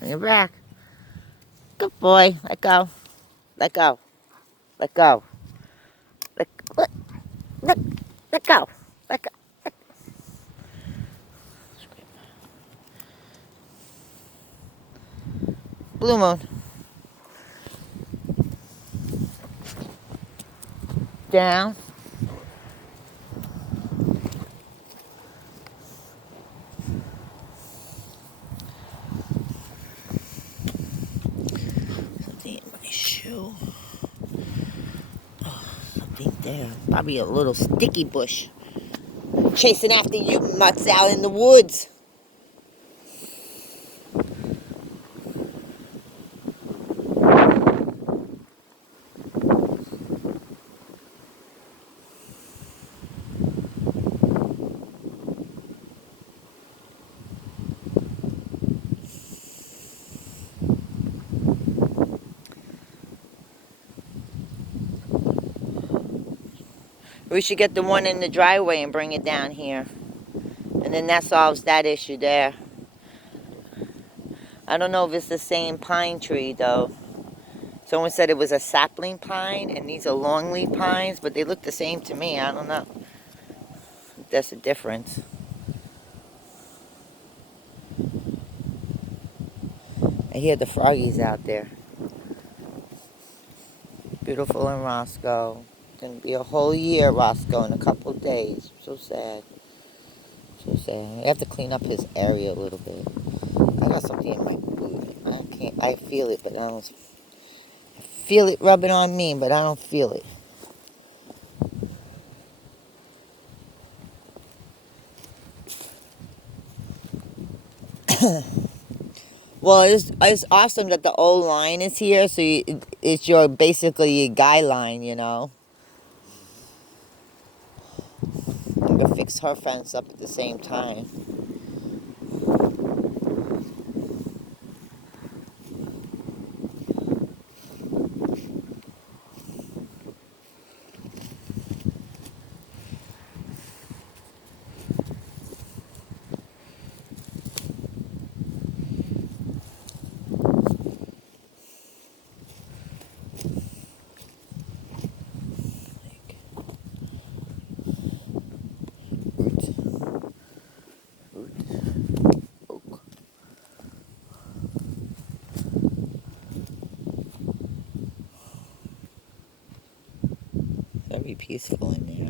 On your back. Good boy. Let go. Let go. Let go. Let, let, let, let go. Let go. Blue moon. Down. Something in my shoe. Oh, something there. Probably a little sticky bush. Chasing after you mutts out in the woods. We should get the one in the driveway and bring it down here. And then that solves that issue there. I don't know if it's the same pine tree though. Someone said it was a sapling pine and these are longleaf pines, but they look the same to me. I don't know if that's a difference. I hear the froggies out there. Beautiful in Roscoe. It's gonna be a whole year, Roscoe, in a couple of days. So sad. So sad. I have to clean up his area a little bit. I got something in my boot. I feel it, but I don't feel it rubbing on me, but I don't feel it. Well, it's awesome that the old line is here, so it's your basically your guy line, you know. I'm gonna fix her fence up at the same time. Very peaceful in there.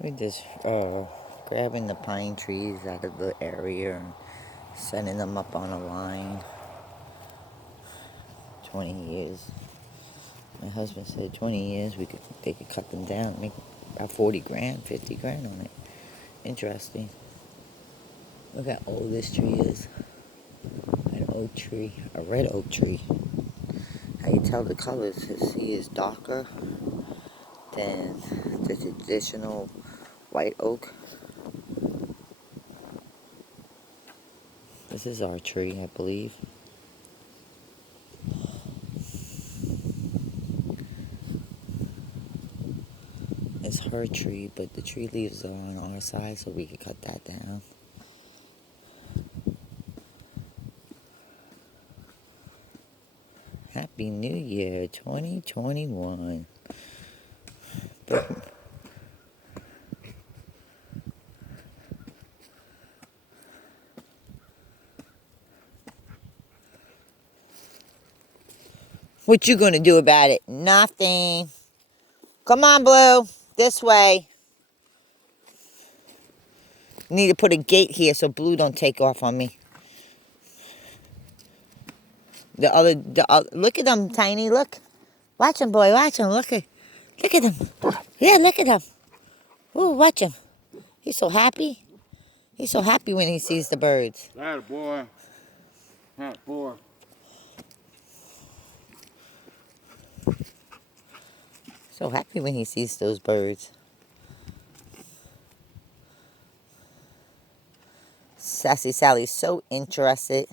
We're just grabbing the pine trees out of the area and setting them up on a line. 20 years. My husband said 20 years they could cut them down, make about 40 grand, 50 grand on it. Interesting. Look how old this tree is. An oak tree, a red oak tree. How you tell the colors? He is darker than the traditional white oak. This is our tree, I believe. It's her tree, but the tree leaves are on our side, so we could cut that down. Happy New Year, 2021. What you gonna do about it? Nothing. Come on, Blue. This way. Need to put a gate here so Blue don't take off on me. Look at them, Tiny. Look. Watch him, boy. Watch him. Look at him. Yeah, look at him. Ooh, watch him. He's so happy. He's so happy when he sees the birds. That boy. That boy. So happy when he sees those birds. Sassy Sally's so interested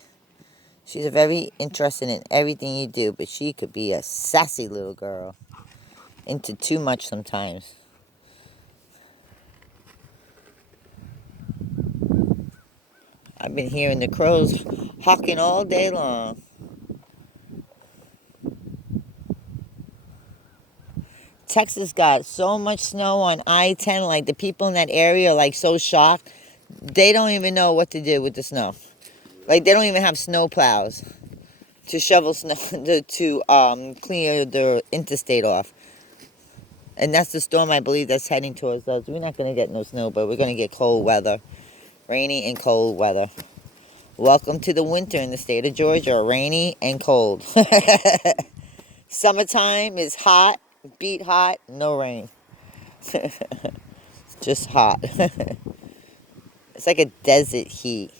She's very interested in everything you do, but she could be a sassy little girl. Into too much sometimes. I've been hearing the crows hawking all day long. Texas got so much snow on I-10, like the people in that area are like so shocked. They don't even know what to do with the snow. Like they don't even have snow plows to shovel snow to clear the interstate off. And that's the storm I believe that's heading towards us. We're not gonna get no snow, but we're gonna get cold weather. Rainy and cold weather. Welcome to the winter in the state of Georgia. Rainy and cold. Summertime is hot, beat hot, no rain. Just hot. It's like a desert heat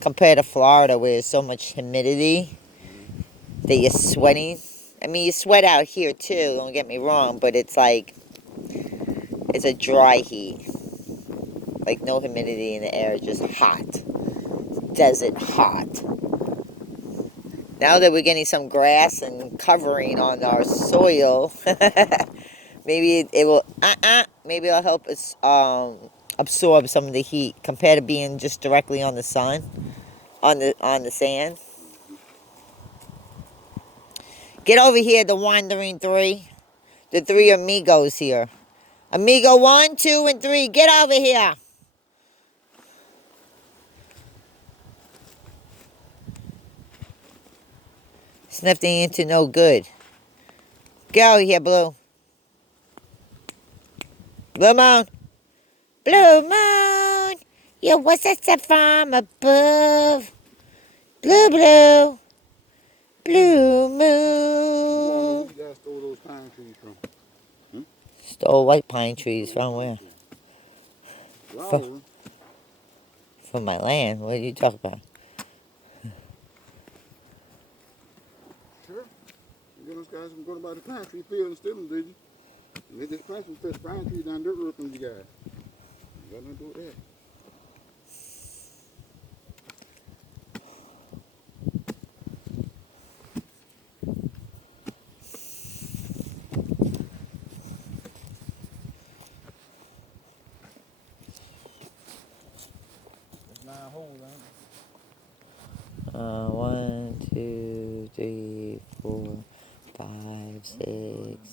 compared to Florida where there's so much humidity that you're sweating. I mean, you sweat out here too, don't get me wrong, but it's like, it's a dry heat. Like no humidity in the air, just hot. Desert hot. Now that we're getting some grass and covering on our soil, maybe it will, maybe it'll help us absorb some of the heat compared to being just directly on the sun, on the sand. Get over here, the wandering three. The three amigos here. Amigo 1, 2, and 3, get over here. Sniffing into no good. Get over here, Blue. Blue Moon. Blue Moon. Yo, what's that from above? Blue, blue. Blue Moon. Where you guys stole those pine trees from? Stole white pine trees from where? Flowers. From my land. What are you talking about? Sure. You those guys from going by the pine tree field and steal them, did you? And they just planted some pine trees down dirt road from you guys. You got nothing to do with that. There's 9 holes, ain't it? 1, 2, 3, 4, 5, 6,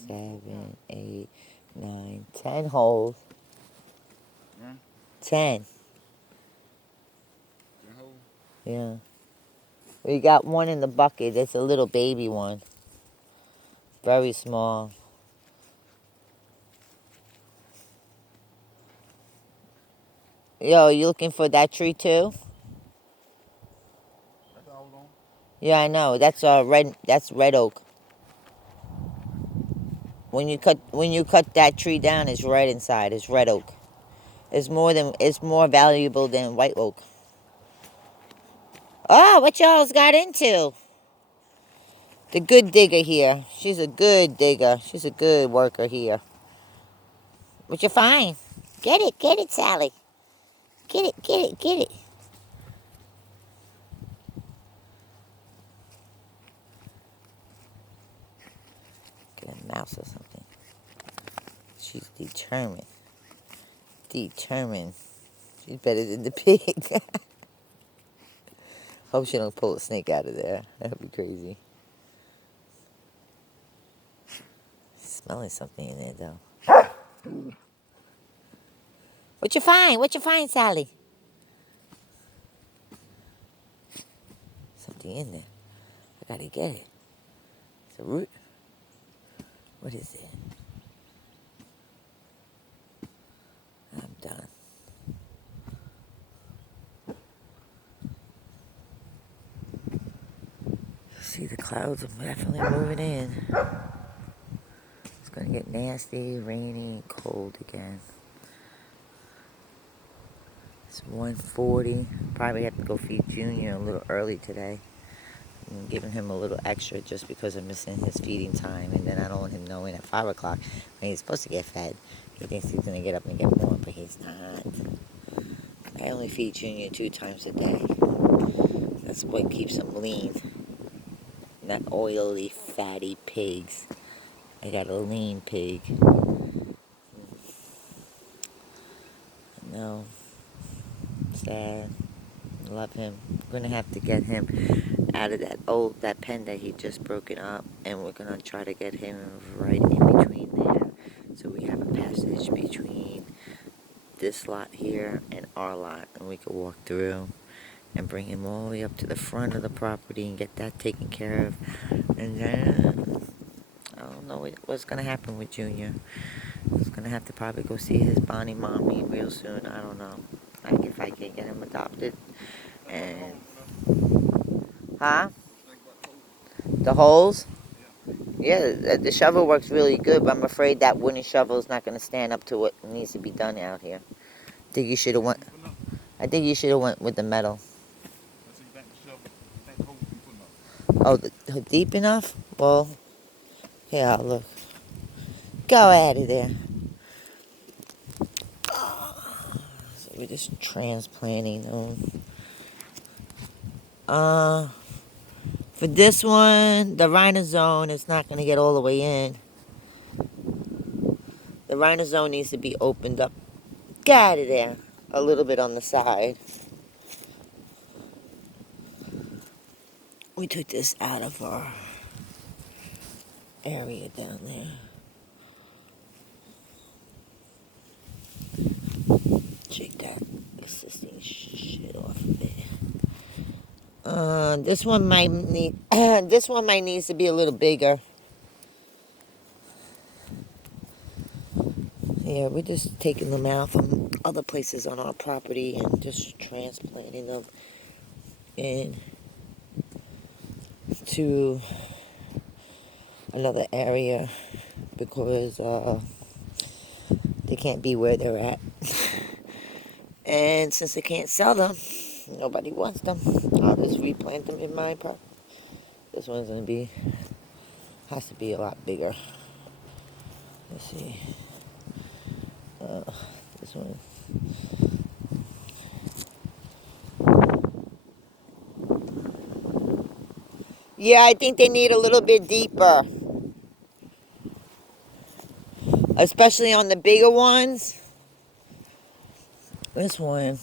7, 8, 9, 10 holes. Huh? 10. 10 holes? Yeah. We got one in the bucket. It's a little baby one. Very small. Yo, you looking for that tree too? That's all on. Yeah, I know. That's red oak. When you cut that tree down, it's red inside. It's red oak. It's more valuable than white oak. Oh, what y'all's got into? The good digger here. She's a good digger. She's a good worker here. What you find? Get it, Sally. Get it. Get a mouse or something. She's determined. Determined. She's better than the pig. Hope she don't pull a snake out of there. That would be crazy. Smelling something in there though. What you find? What you find, Sally? Something in there. I gotta get it. It's a root. What is it? I'm done. See, the clouds are definitely moving in. It's gonna get nasty, rainy, cold again. It's 1:40. Probably have to go feed Junior a little early today. I'm giving him a little extra just because I'm missing his feeding time, and then I don't want him knowing at 5 o'clock when he's supposed to get fed. He thinks he's gonna get up and get more, but he's not. I only feed Junior 2 times a day. That's what keeps them lean. Not oily, fatty pigs. I got a lean pig. No, sad. Love him. We're gonna have to get him out of that pen that he just broken up, and we're gonna try to get him right in between there, so we have a passage between this lot here and our lot, and we can walk through and bring him all the way up to the front of the property and get that taken care of. And then I don't know what's gonna happen with Junior. He's gonna have to probably go see his Bonnie mommy real soon. I don't know. Like if I can get him adopted. And huh? The holes? Yeah, the shovel works really good, but I'm afraid that wooden shovel is not gonna stand up to what needs to be done out here. I think you should have went. I think you should have went with the metal. Oh, deep enough? Well, yeah, look. Go out of there. So we're just transplanting them. For this one, the rhinozone is not going to get all the way in. The rhinozone needs to be opened up. Get out of there. A little bit on the side. We took this out of our area down there. Shake that existing shit off of it. This one might need. This one might needs to be a little bigger. Yeah, we're just taking them out from other places on our property and just transplanting them in to another area because they can't be where they're at. And since they can't sell them, nobody wants them. I'll just replant them in my park. This one's gonna has to be a lot bigger. Let's see. This one. Yeah, I think they need a little bit deeper. Especially on the bigger ones. This one,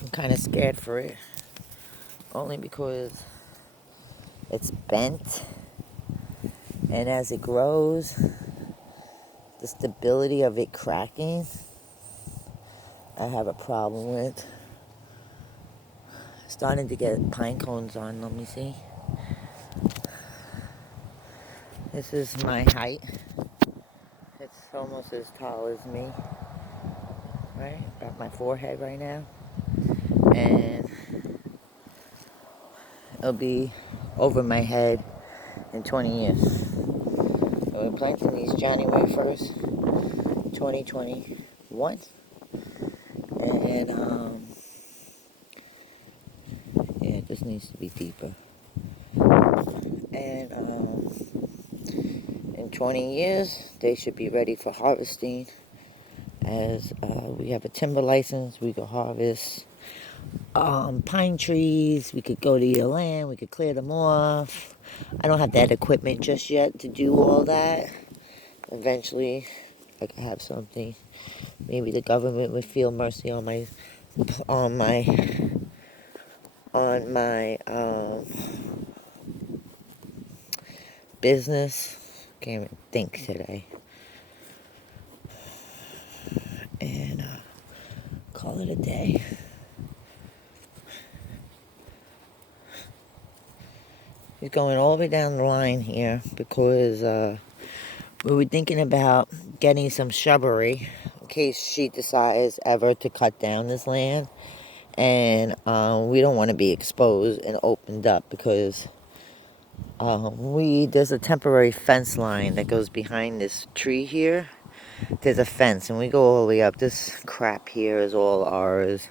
I'm kind of scared for it. Only because it's bent. And as it grows, the stability of it cracking, I have a problem with. Starting to get pine cones on, let me see. This is my height. It's almost as tall as me, right? About my forehead right now. And it'll be over my head in 20 years. So we're planting these January 1st, 2021. And, yeah, it just needs to be deeper. And, in 20 years, they should be ready for harvesting. As we have a timber license, we could harvest pine trees. We could go to your land. We could clear them off. I don't have that equipment just yet to do all that. Eventually, I could have something. Maybe the government would feel mercy on my business. Can't even think today. And call it a day. He's going all the way down the line here because we were thinking about getting some shrubbery in case she decides ever to cut down this land. And we don't want to be exposed and opened up because there's a temporary fence line that goes behind this tree here. There's a fence and we go all the way up. This crap here is all ours.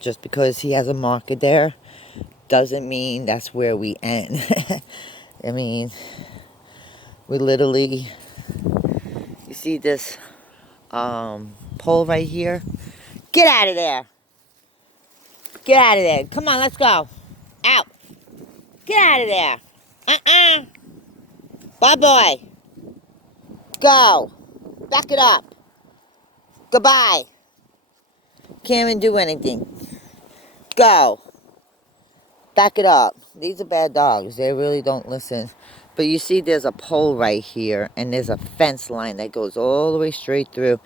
Just because he has a market there doesn't mean that's where we end. I mean, we literally, you see this pole right here? Get out of there! Get out of there. Come on, let's go. Out. Get out of there. Bye, boy. Go. Back it up. Goodbye. Can't even do anything. Go. Back it up. These are bad dogs. They really don't listen. But you see there's a pole right here, and there's a fence line that goes all the way straight through.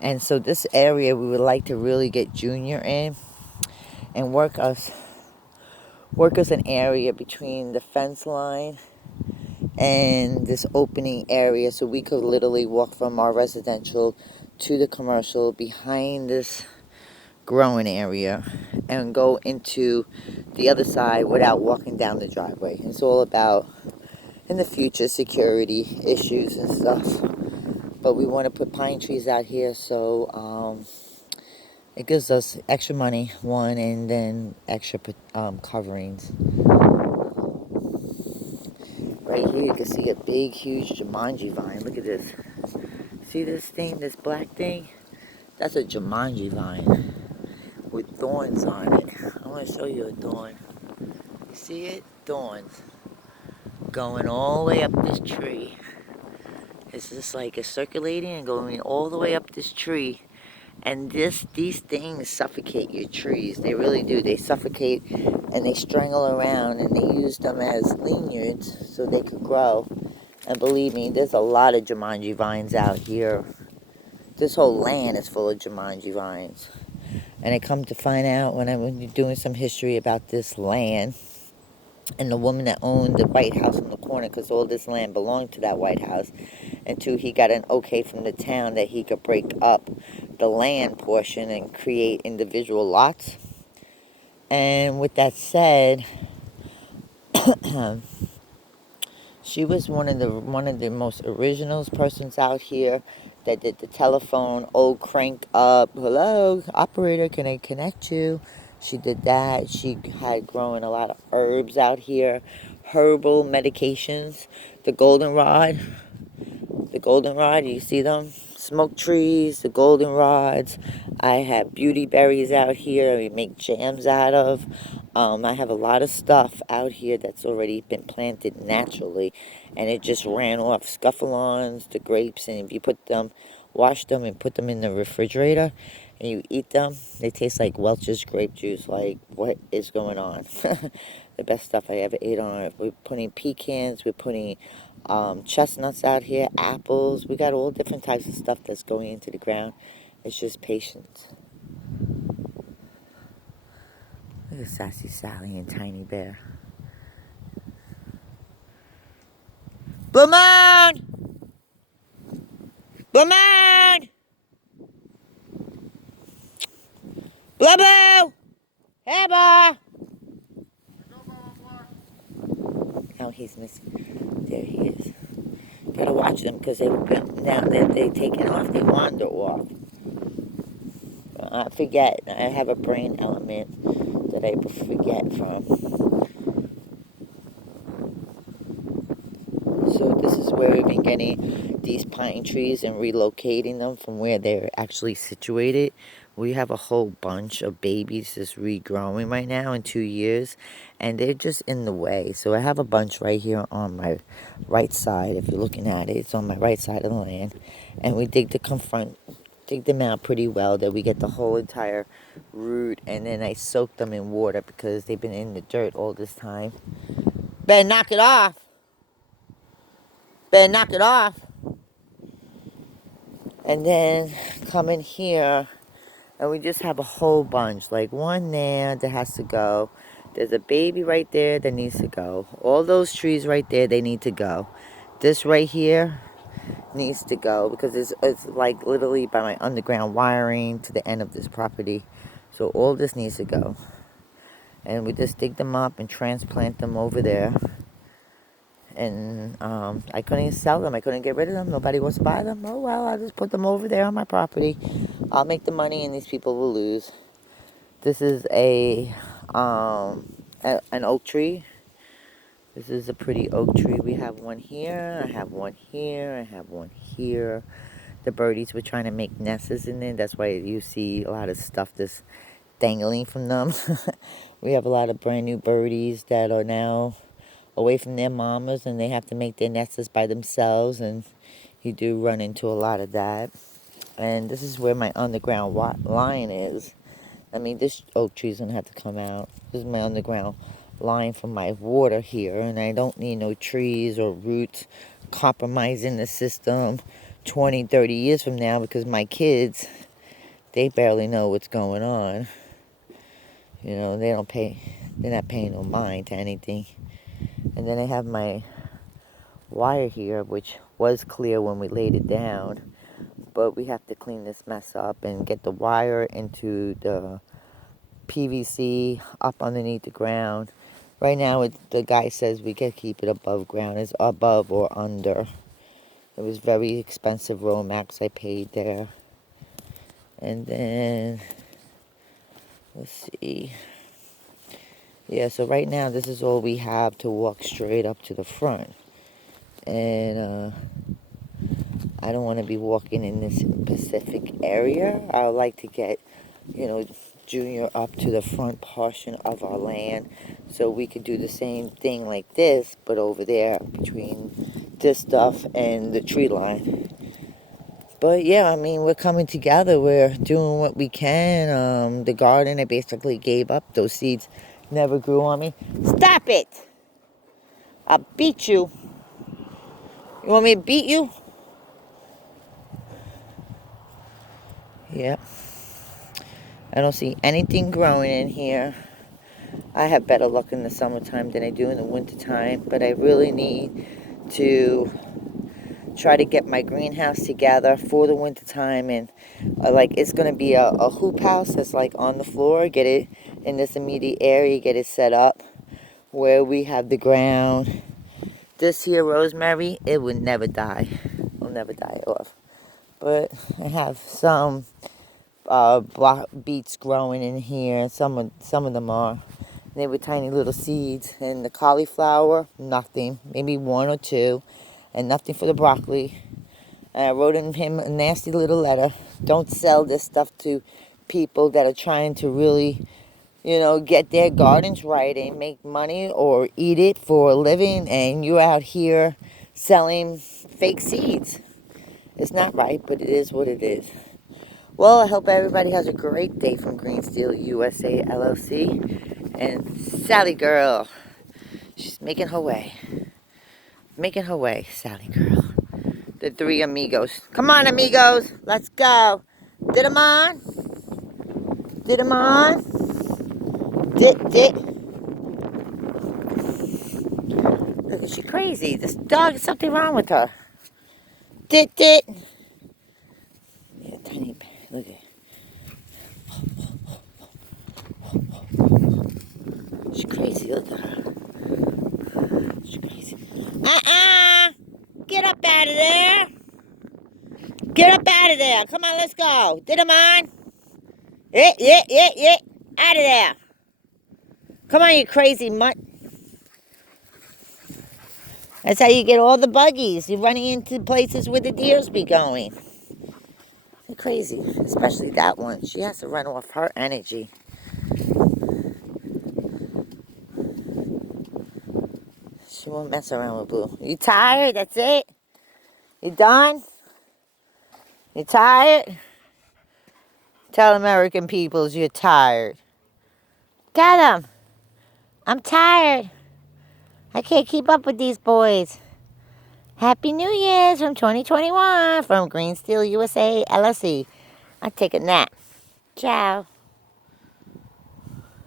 And so this area, we would like to really get Junior in and work us an area between the fence line and this opening area, so we could literally walk from our residential to the commercial behind this growing area and go into the other side without walking down the driveway. It's all about, in the future, security issues and stuff. But we want to put pine trees out here, so it gives us extra money, one, and then extra coverings. Right here you can see a big, huge Jumanji vine. Look at this. See this thing, this black thing? That's a Jumanji vine with thorns on it. I want to show you a thorn. You see it? Thorns. Going all the way up this tree. It's just like it's circulating and going all the way up this tree. And these things suffocate your trees. They really do. They suffocate and they strangle around, and they use them as lanyards so they could grow. And believe me, there's a lot of Jumanji vines out here. This whole land is full of Jumanji vines. And I come to find out when I was doing some history about this land, and the woman that owned the White House in the corner, because all this land belonged to that White House. And two, he got an okay from the town that he could break up the land portion and create individual lots. And with that said, she was one of the most original persons out here that did the telephone, old crank up, hello, operator, can I connect you? She did that. She had growing a lot of herbs out here, herbal medications, the goldenrod, you see them? Smoke trees, the goldenrods. I have beauty berries out here we make jams out of. I have a lot of stuff out here that's already been planted naturally, and it just ran off. Scuffalons, the grapes, and if you wash them and put them in the refrigerator, and you eat them, they taste like Welch's grape juice. Like, what is going on? The best stuff I ever ate on it. We're putting pecans, we're putting chestnuts out here, apples. We got all different types of stuff that's going into the ground. It's just patience. Look at Sassy Sally and Tiny Bear. Blue Moon! Blue Moon! Blue Blue! Hey, boy! Oh, he's missing. There he is. Gotta watch them because now that they're taking off, they wander off. I forget. I have a brain element that I forget from. So this is where we've been getting these pine trees and relocating them from where they're actually situated. We have a whole bunch of babies just regrowing right now in 2 years, and they're just in the way. So I have a bunch right here on my right side. If you're looking at it, it's on my right side of the land, and we dig them out pretty well, that we get the whole entire root, and then I soak them in water because they've been in the dirt all this time. Better knock it off. Better knock it off. And then come in here, and we just have a whole bunch. Like one there that has to go. There's a baby right there that needs to go. All those trees right there, they need to go. This right here needs to go because it's like literally by my underground wiring to the end of this property. So all this needs to go. And we just dig them up and transplant them over there. And I couldn't sell them. I couldn't get rid of them. Nobody wants to buy them. Oh, well, I'll just put them over there on my property. I'll make the money and these people will lose. This is an oak tree. This is a pretty oak tree. We have one here. I have one here. I have one here. The birdies were trying to make nests in it. That's why you see a lot of stuff dangling from them. We have a lot of brand new birdies that are now away from their mamas, and they have to make their nests by themselves, and you do run into a lot of that. And this is where my underground line is. I mean, this oak tree's gonna have to come out. This is my underground line for my water here, and I don't need no trees or roots compromising the system 20, 30 years from now, because my kids, they barely know what's going on. You know, they're not paying no mind to anything. And then I have my wire here, which was clear when we laid it down, but we have to clean this mess up and get the wire into the PVC up underneath the ground. Right now, the guy says we can keep it above ground. It's above or under. It was very expensive Romax I paid there. And then, let's see. Yeah, so right now, this is all we have to walk straight up to the front. And I don't want to be walking in this specific area. I would like to get, Junior up to the front portion of our land, so we could do the same thing like this, but over there between this stuff and the tree line. But yeah, I mean, we're coming together. We're doing what we can. The garden, I basically gave up. Those seeds never grew on me. Stop it! I'll beat you. You want me to beat you? Yep. I don't see anything growing in here. I have better luck in the summertime than I do in the wintertime, but I really need to try to get my greenhouse together for the wintertime. And it's going to be a hoop house that's like on the floor. Get it in this immediate area, get it set up where we have the ground. This here rosemary, it would never die. It'll never die off. But I have some block beets growing in here. Some of them are. They were tiny little seeds. And the cauliflower, nothing. Maybe one or two. And nothing for the broccoli. And I wrote him a nasty little letter. Don't sell this stuff to people that are trying to really, get their gardens right and make money or eat it for a living. And you're out here selling fake seeds. It's not right, but it is what it is. Well, I hope everybody has a great day from Green Steel USA LLC. And Sally girl, she's making her way. Making her way, Sally girl. The three amigos. Come on, amigos. Let's go. Did 'em on? Did 'em on? Did. Look, is she crazy? This dog, is something wrong with her. Did. Yeah, tiny, look at it. She's crazy, look at her. She's crazy. Get up out of there. Get up out of there. Come on, let's go. Did 'em on? Yeah. Out of there. Come on, you crazy mutt. That's how you get all the buggies. You're running into places where the deers be going. They're crazy, especially that one. She has to run off her energy. She won't mess around with Blue. You tired? That's it? You done? You tired? Tell American peoples you're tired. Tell them. I'm tired. I can't keep up with these boys. Happy New Year's from 2021 from Green Steel USA LLC. I take a nap. Ciao.